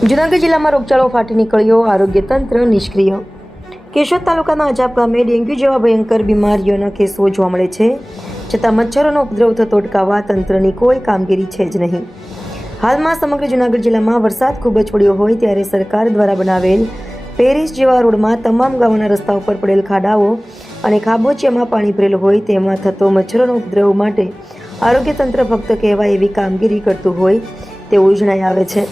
જૂનાગઢ જિલ્લામાં રોગચાળો ફાટી નીકળ્યો, આરોગ્ય તંત્ર નિષ્ક્રિય। કેશોદ તાલુકાના અજાબ ગામે ડેન્ગ્યુ જેવા ભયંકર બીમારીઓના કેસો જોવા મળે છે, છતાં મચ્છરોનો ઉપદ્રવ થતો અટકાવવા તંત્રની કોઈ કામગીરી છે જ નહીં। હાલમાં સમગ્ર જૂનાગઢ જિલ્લામાં વરસાદ ખૂબ જ પડ્યો હોય ત્યારે સરકાર દ્વારા બનાવેલ પેરિસ જેવા રોડમાં તમામ ગામોના રસ્તા ઉપર પડેલ ખાડાઓ અને ખાબોચિયામાં પાણી ભરેલું હોય તેમાં થતો મચ્છરોનો ઉપદ્રવ માટે આરોગ્ય તંત્ર ફક્ત કહેવાય એવી કામગીરી કરતું હોય તેવું જણાઈ આવે છે।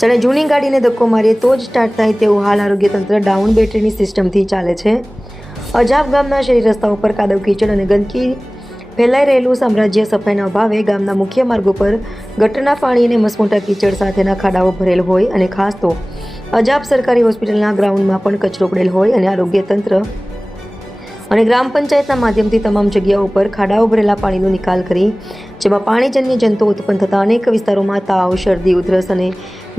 જાણે જૂની ગાડીને ધક્કો મારીએ તો જ સ્ટાર્ટ થાય તેવું હાલ આરોગ્ય તંત્ર ડાઉન બેટરીની સિસ્ટમથી ચાલે છે। અજાબ ગામના શહેરી રસ્તાઓ પર કાદવ કીચડ અને ગંદકી ફેલાઈ રહેલું સામ્રાજ્ય સફાઈના અભાવે ગામના મુખ્ય માર્ગો પર ગટરના પાણી અને મસમોટા કીચડ સાથેના ખાડાઓ ભરેલ હોય અને ખાસ તો અજાબ સરકારી હોસ્પિટલના ગ્રાઉન્ડમાં પણ કચરો પડેલ હોય અને આરોગ્ય તંત્ર અને ગ્રામ પંચાયતના માધ્યમથી તમામ જગ્યાઓ પર ખાડાઓ ભરેલા પાણીનો નિકાલ કરી જેમાં પાણીજન્ય જંતુઓ ઉત્પન્ન થતા અનેક વિસ્તારોમાં તાવ, શરદી, ઉધરસ અને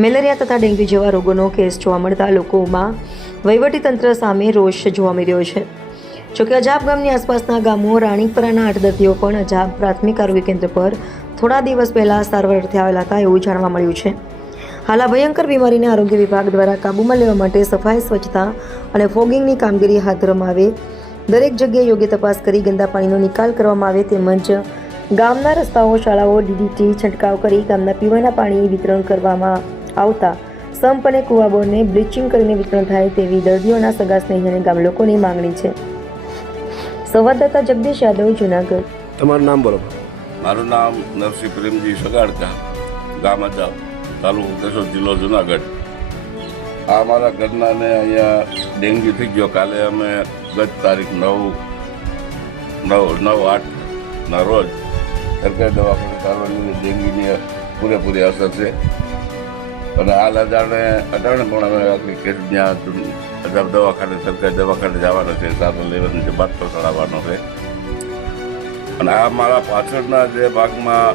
મેલેરિયા તથા ડેન્ગ્યુ જેવા રોગોનો કેસ જોવા મળતા લોકોમાં વહીવટીતંત્ર સામે રોષ જોવા મળી રહ્યો છે। જોકે અજાબ ગામની આસપાસના ગામો રાણીપરાના 8 દર્દીઓ પણ અજાબ પ્રાથમિક આરોગ્ય કેન્દ્ર પર થોડા દિવસ પહેલા સારવાર અર્થે આવેલા હતા એવું જાણવા મળ્યું છે। હાલ આ ભયંકર બીમારીને આરોગ્ય વિભાગ દ્વારા કાબૂમાં લેવા માટે સફાઈ, સ્વચ્છતા અને ફોગિંગની કામગીરી હાથ ધરવામાં આવે, દરેક જગ્યાએ યોગ્ય તપાસ કરી ગંદા પાણીનો નિકાલ કરવામાં આવે તેમજ ગામના રસ્તાઓ, શાળાઓ ડીડીટી છંટકાવ કરી ગામના પીવાના પાણી વિતરણ કરવામાં આવતા સંપ અને કુવાબોને બ્લીચિંગ કરીને વિતરણ થાય તેવી દર્દીઓના સગા સ્નેહી અને ગામ લોકોની માંગણી છે। સંવાદદાતા જગદીશ યાદવ, જૂનાગઢ। તમારું નામ બોલો। મારું નામ નરસિંહ પ્રેમજી સગાડકા, ગામ અજાબ, તાલુકો કેશોદ, જિલ્લો જૂનાગઢ। આ અમારા ઘરનાને અહીંયા ડેન્ગ્યુ થઈ ગયો। કાલે અમે ગત તારીખ 9/8ના રોજ સરકારી દવાખાને સારવાર લીધી। ડેન્ગ્યુની પૂરેપૂરી અસર છે અને હાલ અટાણે પણ અમે ત્યાં અજાબ દવાખાને, સરકારી દવાખાને જવાના છે, સારવાર લેવાની છે, બાટલો ચડાવવાનો છે। અને આ મારા પાછળના જે ભાગમાં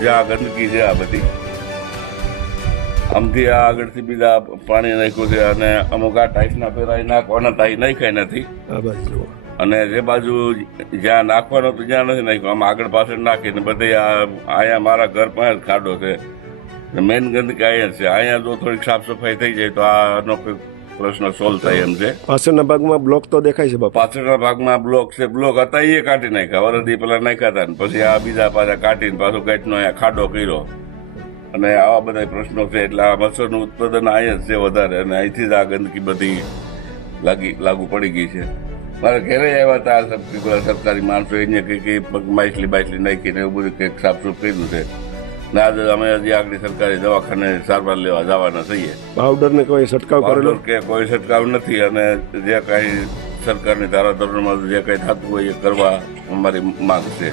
જ્યાં ગંદકી છે આ બધી આમથી આ આગળથી બીજા પાણી નાખ્યું છે અને અમુક આ ટાઈસના પેરાઈ નાખવાના ટાઈ નાખ્યા નથી અને જે બાજુ જ્યાં નાખવાનો તો જ્યાં નથી નાખ્યું, આમ આગળ પાછળ નાખીને બધે અહીંયા મારા ઘર પાસે જ ખાડો છે। મેઇન ગંદકી અહીંયા છે। અહીંયા જો થોડીક સાફ સફાઈ થઈ જાય તો આનો પ્રશ્ન સોલ્વ થાય એમ છે। પાછળના ભાગમાં બ્લોક તો દેખાય છે બાપા? પાછળના ભાગમાં બ્લોક છે, બ્લોક હતા એ કાઢી નાખ્યા, વરદી પેલા નાખ્યા હતા ને પછી આ બીજા પાછા કાઢીને પાછું કાઢનો અહીંયા ખાડો કર્યો અને આવા બધા પ્રશ્નો છે। એટલે આ મચ્છરનું ઉત્પાદન અહીંયા જ છે વધારે અને અહીંથી જ આ ગંદકી બધી લાગુ પડી ગઈ છે। મારા ઘરે આવ્યા હતા સરકારી માણસો, એને કંઈક માછલી નાખીને એવું બધું કંઈક સાફસૂફ કર્યું છે ને આજે અમે હજી આગળ સરકારી દવાખાને સારવાર લેવા જવાના છીએ। પાવડરને કોઈ છંટકાવ કરેલો કે કોઈ છંટકાવ નથી અને જે કાંઈ સરકારની ધારાધોરણમાં જે કંઈ થતું હોય એ કરવા અમારી માંગ છે।